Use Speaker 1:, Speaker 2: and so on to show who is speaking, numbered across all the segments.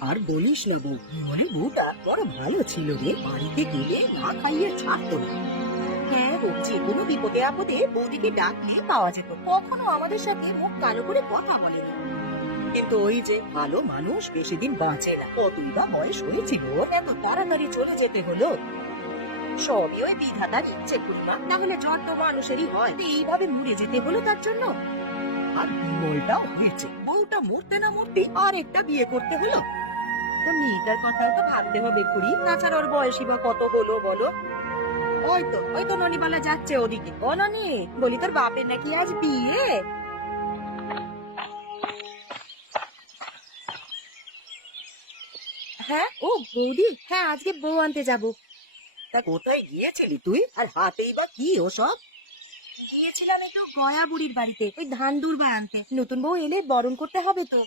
Speaker 1: আর বলিস না বউ, মনে বউটা বড় ভালো ছিল রে, বাড়িতে গেলে না খাইয়ে ছাড়তো না। হ্যাঁ যে কোনো বিপদে আপদে বৌদিকে ডাকলে পাওয়া যেত, কখনো আমাদের সাথে মুখ কালো করে কথা বলেনি। কিন্তু ওই যে ভালো মানুষ বেশি দিন বাঁচে না, কতই বা বয়স হয়েছিল এত তাড়াতাড়ি চলে যেতে হলো। সবই ওই বিধাতার ইচ্ছে জ্বর তো মানুষেরই হয় এইভাবে মুড়ে যেতে হলো তার জন্য? আর বিমলটাও হয়েছে, বউটা মরতে না মরতে আর একটা বিয়ে করতে হলো। মেয়েটার কথা ভাবতে হবে খুড়ি। তাছাড়া ওর বয়সী বা কত হলো বলো? ওই তো ওই তো ননিবালা যাচ্ছে ওদিকে। ও ননি, বলি তোর বাপের নাকি আজ বিয়ে? হ্যাঁ ও বৌদি হ্যাঁ আজকে বউ আনতে যাব। তা কোথায় গিয়েছিলি তুই? আর হাতেই বা কি ওসব? গিয়েছিলাম একটু গয়া বুড়ির বাড়িতে, ওই ধান দুর্বা আনতে। নতুন বউ এলে বরণ করতে হবে তো।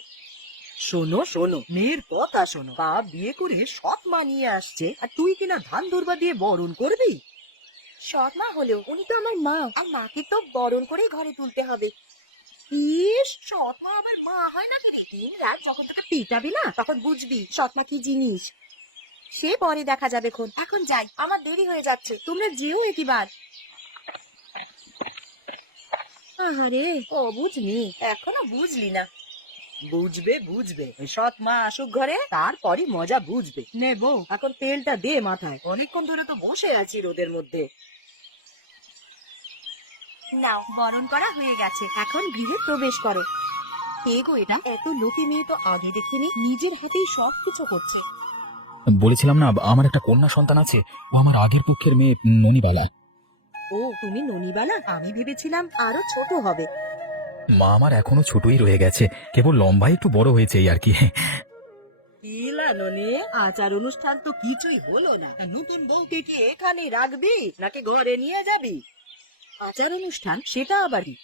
Speaker 1: শোনো শোনো। মেয়ের কথা শোনো। বাপ বিয়ে করে সৎ মানিয়ে আসছে আর তুই কিনা ধান দুর্বা দিয়ে বরণ করবি? সৎ মা হলেও উনি তো আমার মা আর মাকে তো বরণ করে ঘরে তুলতে হবে। ইস সৎ মা আবার মা হয় না দিন রাত যখন তোকে পিটাবি না তখন বুঝবি সৎ মা কি জিনিস। সে পরে দেখা যাবে খন। এখন যাই আমার দেরি হয়ে যাচ্ছে তোমরা যেও একিবার। আহারে ও বুঝলি এখনও বুঝলি না। বুঝবে বুঝবে। সৎ মা আসুক ঘরে তারপরই মজা বুঝবে। নে বউ এখন তেলটা দে মাথায়। অনেকক্ষণ ধরে তো বসে আছি রোদের মধ্যে। নাও বরণ করা হয়ে গেছে। এখন গৃহে প্রবেশ করো। কে গো এটা এত লোকে মেয়ে তো আগে দেখিনি। নিজের হাতেই সব কিছু করছে।
Speaker 2: বলেছিলাম না আমার একটা কন্যা সন্তান আছে। ও আমার আগের পক্ষের মেয়ে ননিবালা।
Speaker 1: ও তুমি ননিবালা? আমি ভেবেছিলাম আরও ছোট হবে।
Speaker 2: মা আমার এখনও ছোটই রয়ে গেছে। কেবল লম্বাই একটু বড় হয়েছে আর কি।
Speaker 1: আচার অনুষ্ঠান তো কিছুই হলো না। নতুন বউকে কি এখানে রাখবি, নাকি ঘরে নিয়ে যাবি? আচার অনুষ্ঠান, সেটা আবার কি?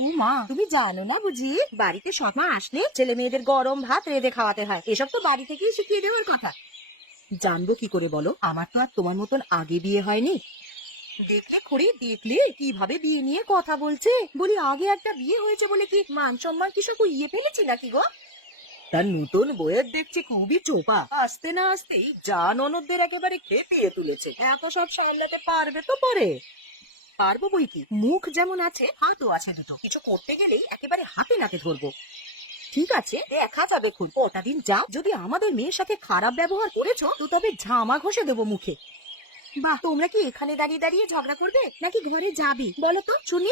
Speaker 1: মা তুমি জানো না বুঝি? বাড়িতে সমা আসলে ছেলে মেয়েদের গরম ভাত রেঁধে খাওয়াতে হয়। এসব তো বাড়ি থেকেই শিখিয়ে দেওয়ার কথা। জানব কি করে বলো? আমার তো আর তোমার মতন আগে বিয়ে হয়নি। দেখলে খুড়ি দেখলে কীভাবে বিয়ে নিয়ে কথা বলছে? বলি, আগে একটা বিয়ে হয়েছে বলে কি মান সম্মান কি সব ইয়ে ফেলেছি নাকি গো? তার নতুন বইয়ের দেখছি খুবই চোপা। আসতে না আসতেই যা ননদদের একেবারে খেপিয়ে তুলেছে। এত সব সামলাতে পারবে তো পরে? পারব বই কি? মুখ যেমন আছে, হাতও আছে দুটো। কিছু করতে গেলেই একেবারে হাতে নাতে ধরবো। ঠিক আছে, দেখা যাবে খুব কটা দিন যা যদি আমাদের মেয়ের সাথে খারাপ ব্যবহার করেছ, তো তবে ঝামা ঘষে দেবো মুখে। বাহ তোমরা কি এখানে দাঁড়িয়ে দাঁড়িয়ে ঝগড়া করবে নাকি ঘরে যাবি? বলো তো শুনি।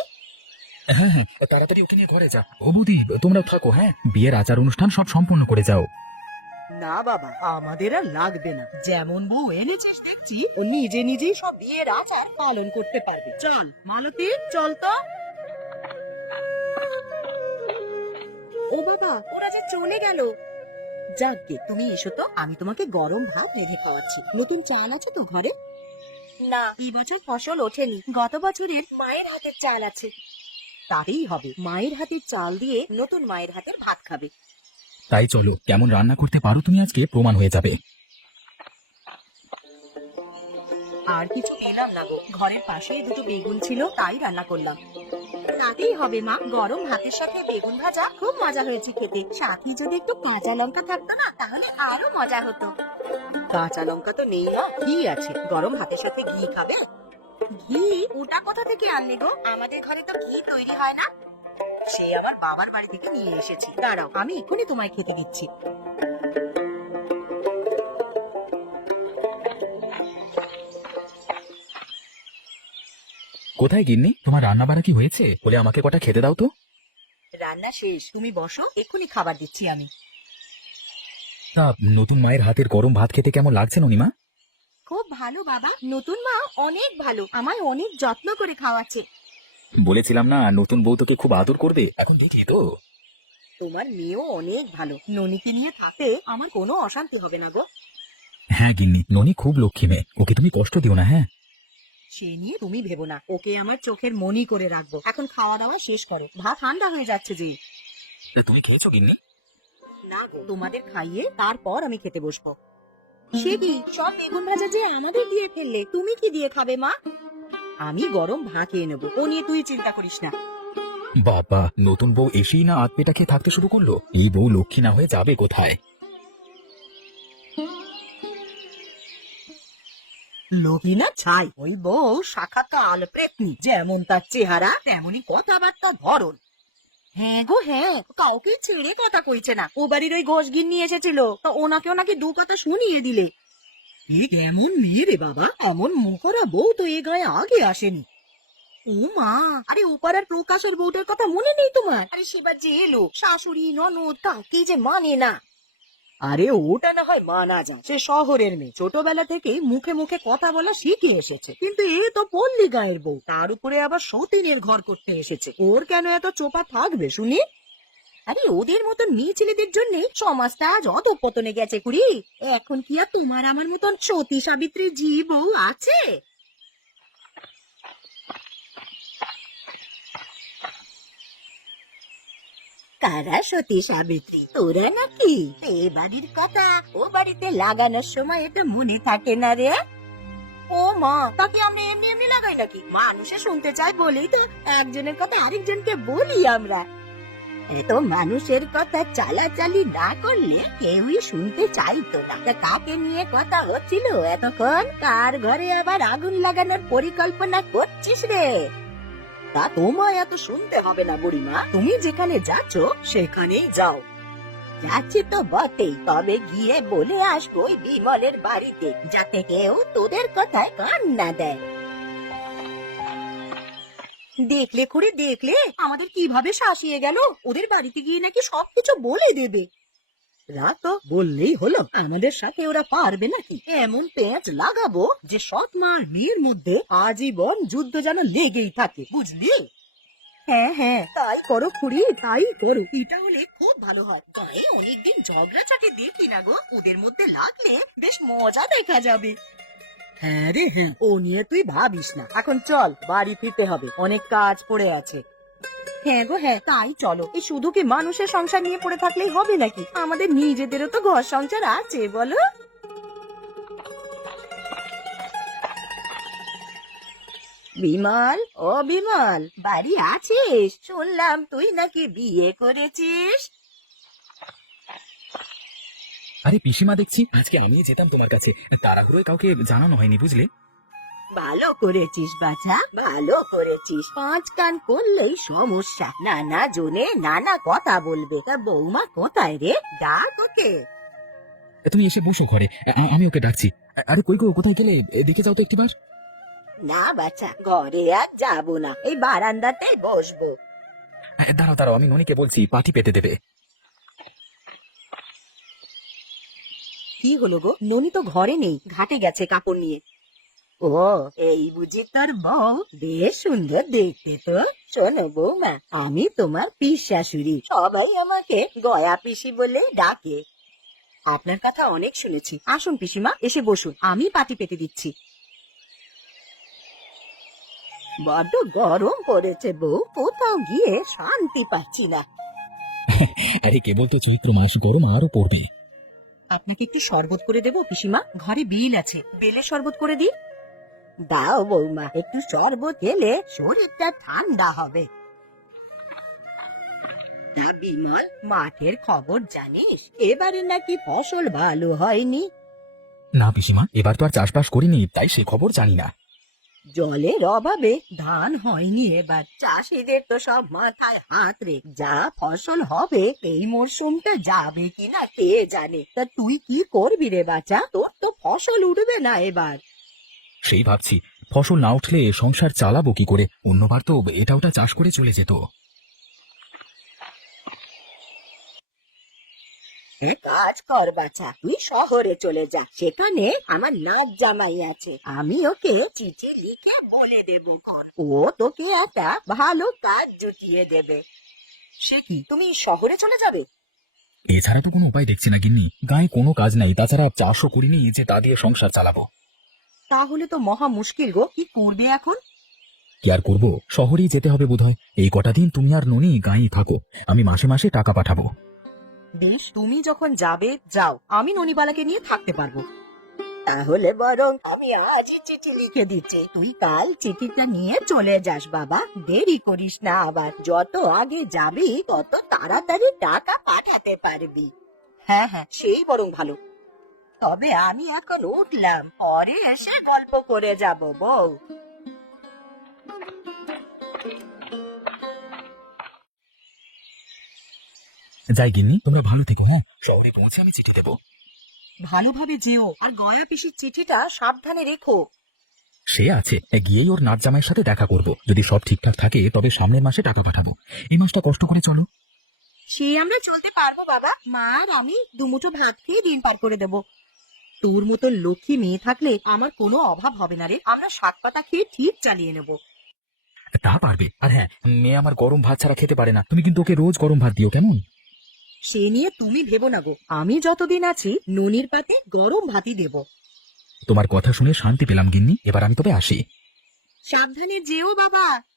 Speaker 2: হ্যাঁ হ্যাঁ তাড়াতাড়ি ওকে নিয়ে ঘরে যা। ও বৌদি তোমরা থাকো হ্যাঁ? বিয়ের আচার অনুষ্ঠান সব সম্পন্ন করে যাও।
Speaker 1: না বাবা আমাদের আর লাগবে না। যেমন বউ এনেছিস দেখছি ও নিজে নিজেই সব বিয়ের আচার পালন করতে পারবে। চল মালতী চল তো। ও বাবা ওরা যে চলে গেল। যাকে তুমি এসো তো আমি তোমাকে গরম ভাত রেঁধে খাওয়াচ্ছি। নতুন চাল আছে তো ঘরে? না এই বছর ফসল ওঠেনি। গত বছরের মায়ের হাতের চাল আছে। তাতেই হবে। মায়ের হাতের চাল দিয়ে নতুন মায়ের হাতের ভাত খাবে।
Speaker 2: তাই চলো কেমন রান্না করতে পারো তুমি আজকে প্রমাণ হয়ে যাবে।
Speaker 1: আর কিছু পেলাম না গো। ঘরের পাশেই দুটো বেগুন ছিল তাই রান্না করলাম। তাতেই হবে, মা। গরম ভাতের সাথে বেগুন ভাজা খুব মজা হয়েছে খেতে। সাথে যদি একটু কাঁচা লঙ্কা থাকতো না, তাহলে আরও মজা হতো। কাঁচা লঙ্কা তো নেই না ঘি আছে। গরম ভাতের সাথে ঘি খাবে? ঘি ওটা কোথা থেকে আনলে গো? আমাদের ঘরে তো ঘি তৈরি হয় না। সে আমার বাবার বাড়ি থেকে নিয়ে এসেছি। দাঁড়াও, আমি এক্ষুনি তোমায় খেতে দিচ্ছি।
Speaker 2: কোথায় গিন্নি? তোমার রান্না বাড়া কি হয়েছে? বলে আমাকে কটা খেতে দাও তো।
Speaker 1: রান্না শেষ তুমি বসো এক্ষুনি খাবার দিচ্ছি আমি।
Speaker 2: তা নতুন মায়ের হাতের গরম ভাত খেতে কেমন লাগছে ননিমা?
Speaker 1: খুব ভালো বাবা নতুন মা অনেক ভালো আমায় অনেক যত্ন করে খাওয়াচ্ছে।
Speaker 2: বলেছিলাম না নতুন বউ তোকে খুব আদর করবে এখন দেখলি তো।
Speaker 1: তোমার মেয়েও অনেক ভালো ননিকে নিয়ে থাকতে আমার কোনো অশান্তি হবে না গো।
Speaker 2: হ্যাঁ গিন্নি ননি খুব লক্ষ্মী মেয়ে ওকে তুমি কষ্ট দিও না হ্যাঁ?
Speaker 1: সে নিয়ে তুমি ভেবো না। ওকে আমার চোখের মনি করে রাখব। এখন খাওয়া দাওয়া শেষ করো। ভাত ঠান্ডা হয়ে যাচ্ছে যে।
Speaker 2: তুমি খেয়েছো গিন্নি?
Speaker 1: না গো তোমাদের খাইয়ে তারপর আমি খেতে বসবো। সে কি? সব বেগুন ভাজা যে আমাদের দিয়ে ফেললে তুমি কি দিয়ে খাবে মা? আমি গরম ভাত খেয়ে নেব। ও নিয়ে তুই চিন্তা করিস না।
Speaker 2: বাবা নতুন বউ এসেই না আত খেয়ে থাকতে শুরু করল? এই বউ লক্ষ্মী না হয়ে যাবে কোথায়?
Speaker 1: লোভী না ছাই। ওই বউ শাখা কাল প্রেতনি যেমন তার চেহারা তেমনি কথাবার্তা ধরন। হ্যাঁ গো হ্যাঁ কাউকে ছেড়ে কথা কইছে না। ও বাড়ির ওই ঘোষগির নিয়ে এসেছিল। তা ওনাকে ওনাকে দু কথা শুনিয়ে দিলে। এ কেমন মেয়ে রে বাবা, এমন মুখরা বউ তো এ গায়ে আগে আসেনি। ও মা, আরে ওপাড়ার প্রকাশের বউটার কথা মনে নেই তোমার? আরে সেবার যে এলো, শাশুড়ি, ননদ কাউকে যে মানে না। আরে ওটা না হয় মানা যায়। সে শহরের মেয়ে। ছোটবেলা থেকেই মুখে মুখে কথা বলা শিখে এসেছে। কিন্তু এ তো পল্লী গায়ের বউ। তার উপরে আবার সতীনের ঘর করতে এসেছে। ওর কেন এত চোপা থাকবে, শুনি? আরে ওদের মতন মেয়ে ছেলেদের জন্য সমাজটা আজ অধপতনে গেছে কুড়ি। এখন কি আর তোমার আমার মতন সতী সাবিত্রী জি বউ আছে? কারা সতী সাবিত্রী? তোরা নাকি? এ বাড়ির কথা, ও বাড়িতে লাগানোর সময় এটা মনে থাকে না রে। ও মা, তাকে আমরা এমনি এমনি লাগাই নাকি? মানুষে শুনতে চাই বলেই তো একজনের কথা আরেকজনকে বলি আমরা। এত মানুষের কথা চালাচালি না করলে কেউই শুনতে চাইতো না। কাকে নিয়ে কথা হচ্ছিল এতক্ষণ? কার ঘরে আবার আগুন লাগানোর পরিকল্পনা করছিস রে? তা তোমায় এত শুনতে হবে না, বুড়িমা। তুমি যেখানে যাচ্ছ, সেখানেই যাও। যাচ্ছি তো বটেই, তবে গিয়ে বলে আসব বিমলের বাড়িতে, যাতে কেউ তোদের কথায় কান না দেয়। দেখলে করে দেখলে। আমাদের কীভাবে শাসিয়ে গেল? ওদের বাড়িতে গিয়ে নাকি সবকিছু বলে দেবে। রাত তো বললেই হলো, আমাদের সাথে ওরা পারবে নাকি? এমন পেঁচ লাগাবো যে সৎ মেয়ের মধ্যে আজীবন যুদ্ধ যেন লেগেই থাকে, বুঝলি? হ্যাঁ হ্যাঁ তাই করো খুড়ি, তাই করো। এটা হলে খুব ভালো হয়। গায়ে অনেকদিন ঝগড়া ঝগড়াঝাটি দেখি না গো, ওদের মধ্যে লাগলে বেশ মজা দেখা যাবে। হ্যাঁ রে হ্যাঁ ও নিয়ে তুই ভাবিস না। এখন চল, বাড়ি ফিরতে হবে, অনেক কাজ পড়ে আছে। হ্যাঁ গো হ্যাঁ তাই চলো। এই শুধু কি মানুষের সংসার নিয়ে পড়ে থাকলেই হবে নাকি? আমাদের নিজেদেরও তো ঘর সংসার আছে, বলো। বিমল, ও বিমল, বাড়ি আছিস? শুনলাম তুই নাকি বিয়ে করেছিস।
Speaker 2: আরে পিসিমা দেখছি, আজকে আমি যেতাম তোমার কাছে। তাড়াহুড়োয় কাউকে জানানো হয়নি, বুঝলে?
Speaker 1: ভালো করেছিস বাছা ভালো করেছিস। পাঁচ কান করলেই সমস্যা। নানা জনে নানা কথা বলবে। তা বৌমা কোথায় রে? ডাক ওকে
Speaker 2: তুমি এসে বসো ঘরে। আ- আমি ওকে ডাকছি। আরে কই গো কোথায় গেলে? দেখে যাও তো একটিবার।
Speaker 1: না বাছা ঘরে আর যাব না। এই বারান্দাতেই বসবো।
Speaker 2: দাঁড়াও দাঁড়াও আমি ননিকে বলছি পাটি পেতে দেবে।
Speaker 1: কি হলো গো? ননি তো ঘরে নেই ঘাটে গেছে কাপড় নিয়ে। ও। এই বুঝি তোর বউ বেশ সুন্দর দেখতে তো। শোনো বৌমা আমি তোমার পিস শাশুড়ি। সবাই আমাকে গয়া পিসি বলে ডাকে। আপনার কথা অনেক শুনেছি। আসুন পিসিমা এসে বসুন। আমি পাটি পেতে দিচ্ছি। বড্ড গরম পড়েছে বউ কোথাও গিয়ে শান্তি পাচ্ছি না।
Speaker 2: আরে কেবল তো চৈত্র মাস গরম আরও পড়বে।
Speaker 1: আপনাকে একটু শরবত করে দেবো পিসিমা? ঘরে বিল আছে। বেলের শরবত করে দিই। দাও বৌমা একটু শরবত খেলে শরীরটা ঠান্ডা হবে। তা বিমল মাঠের খবর জানিস? এবারে নাকি ফসল ভালো হয়নি?
Speaker 2: না পিসিমা এবার তো আর চাষবাস করিনি তাই সে খবর জানি না।
Speaker 1: জলের অভাবে ধান হয়নি এবার। চাষিদের তো সব মাথায় হাত রে। যা ফসল হবে এই মরশুমটা যাবে কিনা কে জানে? তা তুই কি করবি রে বাচ্চা তোর তো ফসল উঠবে না এবার।
Speaker 2: সেই ভাবছি ফসল না উঠলে সংসার চালাবো কি করে? অন্যবার তো এটা ওটা চাষ করে চলে যেত।
Speaker 1: কাজ কর বাছা তুই শহরে চলে যা সেখানে আমার নাচ জামাই আছে। আমি ওকে চিঠি লিখে বলে দেব কর ও তোকে একটা ভালো কাজ জুটিয়ে দেবে। সে কি তুমি শহরে চলে যাবে?
Speaker 2: এছাড়া তো কোনো উপায় দেখছি না গিন্নি। গায়ে কোনো কাজ নাই তাছাড়া চাষও করিনি যে তা দিয়ে সংসার চালাবো।
Speaker 1: তাহলে তো মহা মুশকিল গো। কি করবে এখন?
Speaker 2: কি আর করব? শহরেই যেতে হবে বোধহয়। এই কটা দিন তুমি আর ননি গাঁয়েই থাকো। আমি মাসে মাসে টাকা পাঠাবো।
Speaker 1: বেশ তুমি যখন যাবে যাও। আমি ননিবালাকে নিয়ে থাকতে পারব। তাহলে বরং আমি আজই চিঠি লিখে দিচ্ছি। তুই কাল চিঠিটা নিয়ে চলে যাস বাবা। দেরি করিস না আবার। যত আগে যাবি তত তাড়াতাড়ি টাকা পাঠাতে পারবি। হ্যাঁ হ্যাঁ সেই বরং ভালো। তবে আমি এখন উঠলাম পরে এসে গল্প করে যাব বউ।
Speaker 2: যাই গিন্নি তোমরা ভালো থেকো হ্যাঁ? শহরে পৌঁছে আমি চিঠি দেবো।
Speaker 1: ভালোভাবে যেও আর গয়া পিসির চিঠিটা সাবধানে রেখো।
Speaker 2: সে আছে গিয়েই ওর নাচ জামাইয়ের সাথে দেখা করব। যদি সব ঠিকঠাক থাকে তবে সামনের মাসে টাকা পাঠাবো। এই মাসটা কষ্ট করে চলো।
Speaker 1: সে আমরা চলতে পারব বাবা। মা আর আমি দুমুঠো ভাত খেয়ে দিন পার করে দেব। তোর মতো লক্ষ্মী মেয়ে থাকলে আমার কোনো অভাব হবে না রে। আমরা শাক পাতা খেয়ে ঠিক চালিয়ে নেব।
Speaker 2: তা পারবে। আর হ্যাঁ মেয়ে আমার গরম ভাত ছাড়া খেতে পারে না। তুমি কিন্তু ওকে রোজ গরম ভাত দিও কেমন?
Speaker 1: সে নিয়ে তুমি ভেবো না গো। আমি যতদিন আছি ননির পাতে গরম ভাতই দেব।
Speaker 2: তোমার কথা শুনে শান্তি পেলাম গিন্নি। এবার আমি তবে আসি।
Speaker 1: সাবধানে যেও বাবা।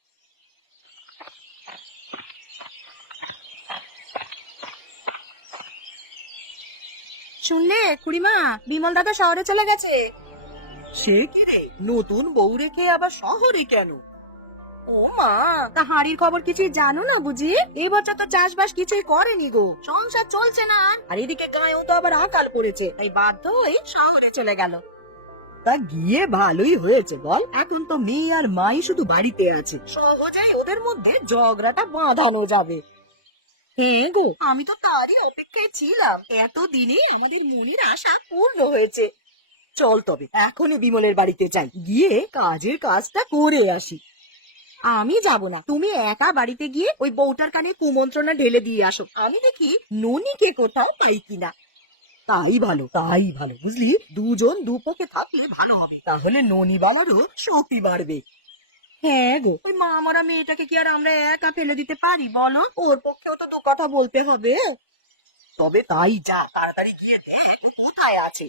Speaker 1: শুনলে? খুড়িমা বিমল দাদা শহরে চলে গেছে। সে কি রে? নতুন বউ রেখে আবার শহরে কেন? ও মা তা হাড়ির খবর কিছুই জানো না বুঝি? এই বছর তো চাষবাস কিছুই করেনি গো। সংসার চলছে না আর। এদিকে গায়েও তো আবার আকাল পড়েছে তাই বাধ্য হয়ে শহরে চলে গেল। তা গিয়ে ভালোই হয়েছে বল। এখন তো মেয়ে আর মাই শুধু বাড়িতে আছে। সহজেই ওদের মধ্যে ঝগড়াটা বাঁধানো যাবে। হ্যাঁ গো, আমি তো তারই অপেক্ষায় ছিলাম। এতদিনে আমাদের মনের আশা পূর্ণ হয়েছে। চল তবে, এখনই বিমলের বাড়িতে যাই। গিয়ে কাজের কাজটা করে আসি। আমি যাব না। তুমি একা বাড়িতে গিয়ে ওই বউটার কানে কুমন্ত্রণা ঢেলে দিয়ে আসো। আমি দেখি ননিকে কোথাও পাই কিনা। তাই ভালো তাই ভালো, বুঝলি? দুজন দুপক্ষে থাকলে ভালো হবে। তাহলে ননিবালারও শক্তি বাড়বে। হ্যাঁ গো। ওই মা মরা মেয়েটাকে কি আর আমরা একা ফেলে দিতে পারি বলো? ওর পক্ষেও তো দু কথা বলতে হবে। তবে তাই যা তাড়াতাড়ি গিয়ে দেখ কোথায় আছে।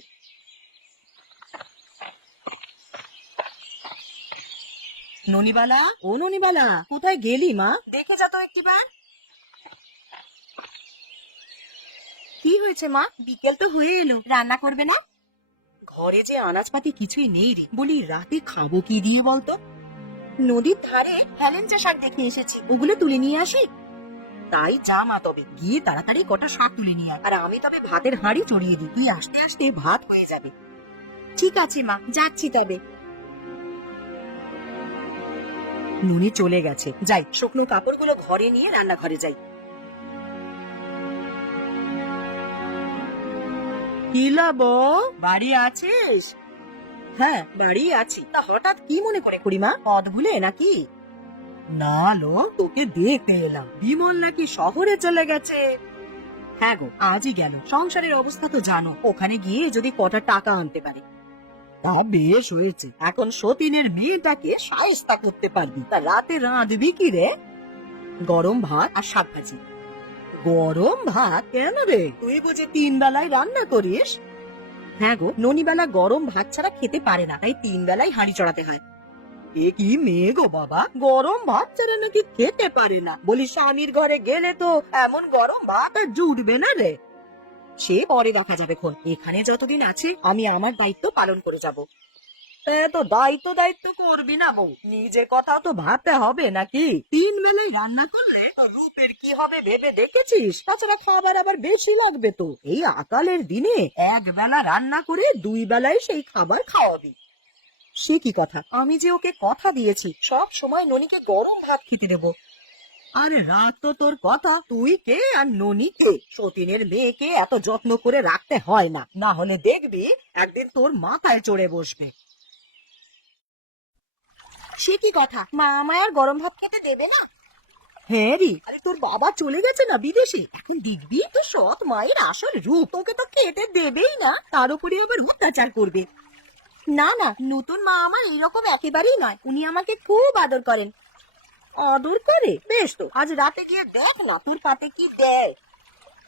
Speaker 1: ননিবালা? ও ননিবালা কোথায় গেলি মা? দেখে যা তো একটিবার। কি হয়েছে মা? বিকেল তো হয়ে এলো। রান্না করবে না? ঘরে যে আনাজপাতি কিছুই নেই রে। বলি রাতে খাব কি দিয়ে বলতো? নদীর ধারে হেলেঞ্চা শাক দেখে এসেছি। ওগুলো তুলে নিয়ে আসি? তাই যা মা তবে গিয়ে তাড়াতাড়ি কটা শাক তুলে নিয়ে আর আমি তবে ভাতের হাঁড়ি চড়িয়ে দিই। তুই আস্তে আস্তে ভাত হয়ে যাবে। ঠিক আছে মা যাচ্ছি তবে। নুনি চলে গেছে। যাই শুকনো কাপড়গুলো ঘরে নিয়ে রান্নাঘরে যাই। বাড়ি আছিস? হ্যাঁ বাড়ি আছি। তা হঠাৎ কি মনে করে খুড়িমা? পদ ভুলে নাকি? না লো, তোকে দেখতে এলাম। বিমল নাকি শহরে চলে গেছে। হ্যাঁ গো, আজই গেল। সংসারের অবস্থা তো জানো, ওখানে গিয়ে যদি কটা টাকা আনতে পারে। তা বেশ হয়েছে। এখন সতীনের মেয়েটাকে সায়স্তা করতে পারবি। তা রাতে রাঁধবি কি রে? গরম ভাত আর শাক ভাজি। গরম ভাত কেন রে? তুই বুঝি তিন বেলায় রান্না করিস? হ্যাঁ গো ননিবেলা গরম ভাত ছাড়া খেতে পারে না তাই তিন বেলায় হাঁড়ি চড়াতে হয়। এ কি মেয়ে গো বাবা? গরম ভাত ছাড়া নাকি খেতে পারে না। বলি স্বামীর ঘরে গেলে তো এমন গরম ভাত আর জুটবে না রে। সে পরে দেখা যাবে খন এখানে যতদিন আছে আমি আমার দায়িত্ব পালন করে যাব। এত দায়িত্ব দায়িত্ব করবি না বউ। নিজের কথাও তো ভাবতে হবে নাকি? তিন বেলায় রান্না করলে রূপের কি হবে ভেবে দেখেছিস? তাছাড়া খাবার আবার বেশি লাগবে তো। এই আকালের দিনে এক বেলা রান্না করে দুই বেলায় সেই খাবার খাওয়াবি। সে কি কথা? আমি যে ওকে কথা দিয়েছি, সব সময় ননিকে গরম ভাত খেতে দেবো। আরে রাত তো তোর কথা, তুই কে আর ননি কে? সতীনের মেয়েকে এত যত্ন করে রাখতে হয় না। না হলে দেখবি একদিন তোর মাথায় চড়ে বসবে। সে কি কথা? মা আমায় আর গরম ভাত খেতে দেবে না? হ্যাঁ রে। আরে তোর বাবা চলে গেছে না বিদেশে? এখন দেখবি তোর সৎ মায়ের আসল রূপ। তোকে তো খেতে দেবেই না তার উপরে আবার অত্যাচার করবে। না না নতুন মা আমার এরকম একেবারেই নয়। উনি আমাকে খুব আদর করেন। আদর করে? বেশ তো আজ রাতে গিয়ে দেখ না তোর পাতে কি দেয়।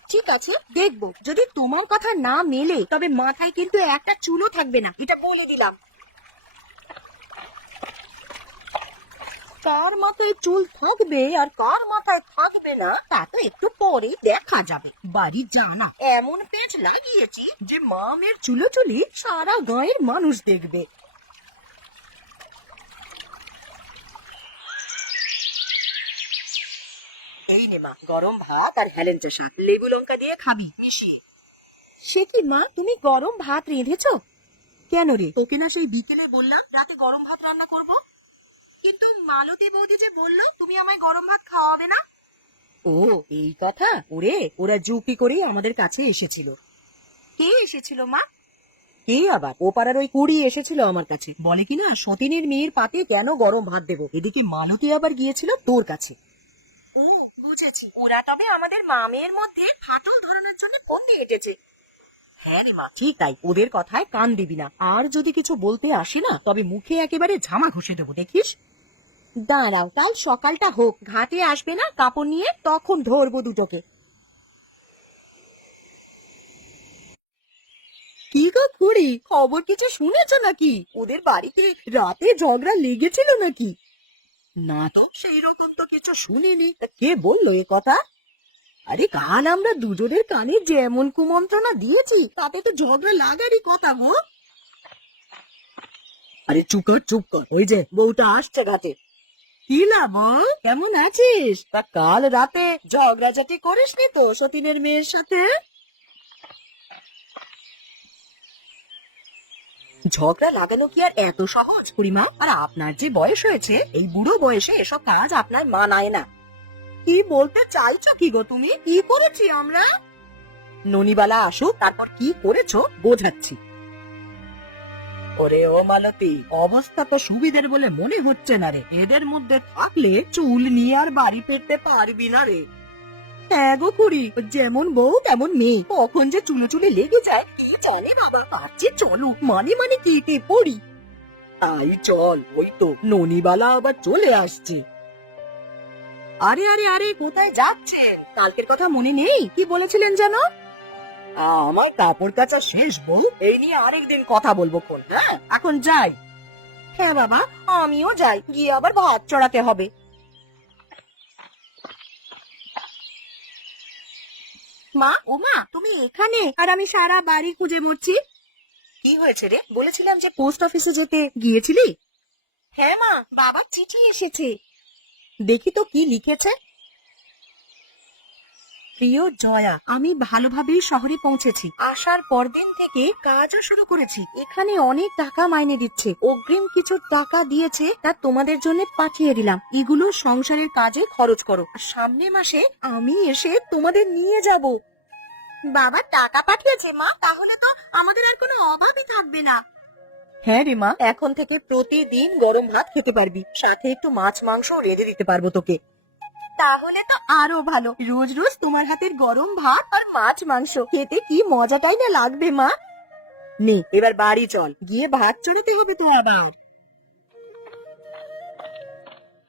Speaker 1: ঠিক আছে দেখব। যদি তোমার কথা না মেলে তবে মাথায় কিন্তু একটা চুলও থাকবে না। এটা বলে দিলাম। কার মাথায় চুল থাকবে আর কার মাথায় থাকবে না, তা তো একটু পরেই দেখা যাবে। বাড়ি জানা এমন পেঁচ লাগিয়েছি যে মামের চুলো চুলি সারা গায়ের মানুষ দেখবে। এই নে মা, গরম ভাত আর হেলেঞ্চা লেবু লঙ্কা দিয়ে খাবি, মিশিয়ে। সে কি মা, তুমি গরম ভাত রেঁধেছো? কেন রে? তোকে না সেই বিকেলে বললাম, রাতে গরম ভাত রান্না করব? কিন্তু মালতী বৌদি যে বলল তুমি আমায় গরম ভাত খাওয়াবে না? ও এই কথা? ওরে ওরা জুকি করেই আমাদের কাছে এসেছিল। কে এসেছিল মা? কে আবার? ও পাড়ার ওই কুড়ি এসেছিল আমার কাছে। বলে কিনা সতীনের মেয়ের পাতে কেন গরম ভাত দেবো? এদিকে মালতী আবার গিয়েছিল তোর কাছে। ও বুঝেছি। ওরা তবে আমাদের মা মেয়ের মধ্যে ফাটল ধরানোর জন্য দিয়ে এঁটেছে হ্যাঁ রে মা। ঠিক তাই ওদের কথায় কান দিবি না। আর যদি কিছু বলতে আসে না তবে মুখে একেবারে ঝামা ঘষে দেবো দেখিস? দাঁড়াও, কাল সকালটা হোক, ঘাটে আসবে না, কাপড় নিয়ে তখন ধরবো দুটোকে। কি গো খুড়ি, খবর কিছু শুনেছ নাকি? ওদের বাড়িতে রাতে ঝগড়া লেগেছিল নাকি? না তো, সেই রকম তো কিছু শুনিনি। কে বলল এ কথা? আরে কাল আমরা দুজনের কানে যেমন কুমন্ত্রণা দিয়েছি, তাতে তো ঝগড়া লাগারই কথা গো। আরে চুপ কর চুপ কর, ওই যে বউটা আসছে ঘাটে। কেমন আছিস? তা কাল রাতে ঝগড়াঝাটি করিসনি তো সতীনের মেয়ের সাথে? ঝগড়া লাগানো কি আর এত সহজ খুড়িমা আর আপনার যে বয়স হয়েছে, এই বুড়ো বয়সে এসব কাজ আপনার মানায় না। কি বলতে চাইছো কি গো তুমি? কি করেছি আমরা? ননিবালা আসুক, তারপর কি করেছ, বোঝাচ্ছি। ওরে ও অবস্থা তো সুবিধের বলে মনে হচ্ছে না রে। এদের মধ্যে থাকলে চুল নিয়ে আর বাড়ি ফিরতে পারবি না রে। হ্যাঁ গো খুড়ি, যেমন বউ তেমন মেয়ে। কখন যে চুলে চুলে লেগে যায়, কি জানে বাবা পাচ্ছি চলো মানে মানে কেটে পড়ি? তাই চল, ওই তো ননিবালা আবার চলে আসছে। আরে আরে আরে, কোথায় যাচ্ছেন? কালকের কথা মনে নেই? কি বলেছিলেন যেন? আমার কাপড় কাচা শেষ বউ? এই নিয়ে আরেকদিন কথা বলব কোন হ্যাঁ? এখন যাই। হ্যাঁ বাবা আমিও যাই গিয়ে আবার ভাত চড়াতে হবে। মা? ও মা তুমি এখানে? আর আমি সারা বাড়ি খুঁজে মরছি। কি হয়েছে রে? বলেছিলাম যে পোস্ট অফিসে যেতে গিয়েছিলি? হ্যাঁ মা বাবার চিঠি এসেছে। দেখি তো কি লিখেছে। প্রিয় জয়া, আমি ভালোভাবেই শহরে পৌঁছেছি। আসার পরদিন থেকে কাজও শুরু করেছি। এখানে অনেক টাকা মাইনে দিচ্ছে। অগ্রিম কিছু টাকা দিয়েছে, তা তোমাদের জন্য পাঠিয়ে দিলাম। এগুলো সংসারের কাজে খরচ করো। আর সামনের মাসে আমি এসে তোমাদের নিয়ে যাব। বাবা টাকা পাঠিয়েছে, মা, তাহলে তো আমাদের আর কোনো অভাবই থাকবে না। হ্যাঁ রে মা, এখন থেকে প্রতিদিন গরম ভাত খেতে পারবি। সাথে একটু মাছ, মাংস রেঁধে দিতে পারব তোকে। তাহলে তো আরও ভালো। রোজ রোজ তোমার হাতের গরম ভাত আর মাছ মাংস। খেতে কি মজাটাই না লাগবে, মা? নে, এবার বাড়ি চল। গিয়ে ভাত চড়াতে হবে তো আবার।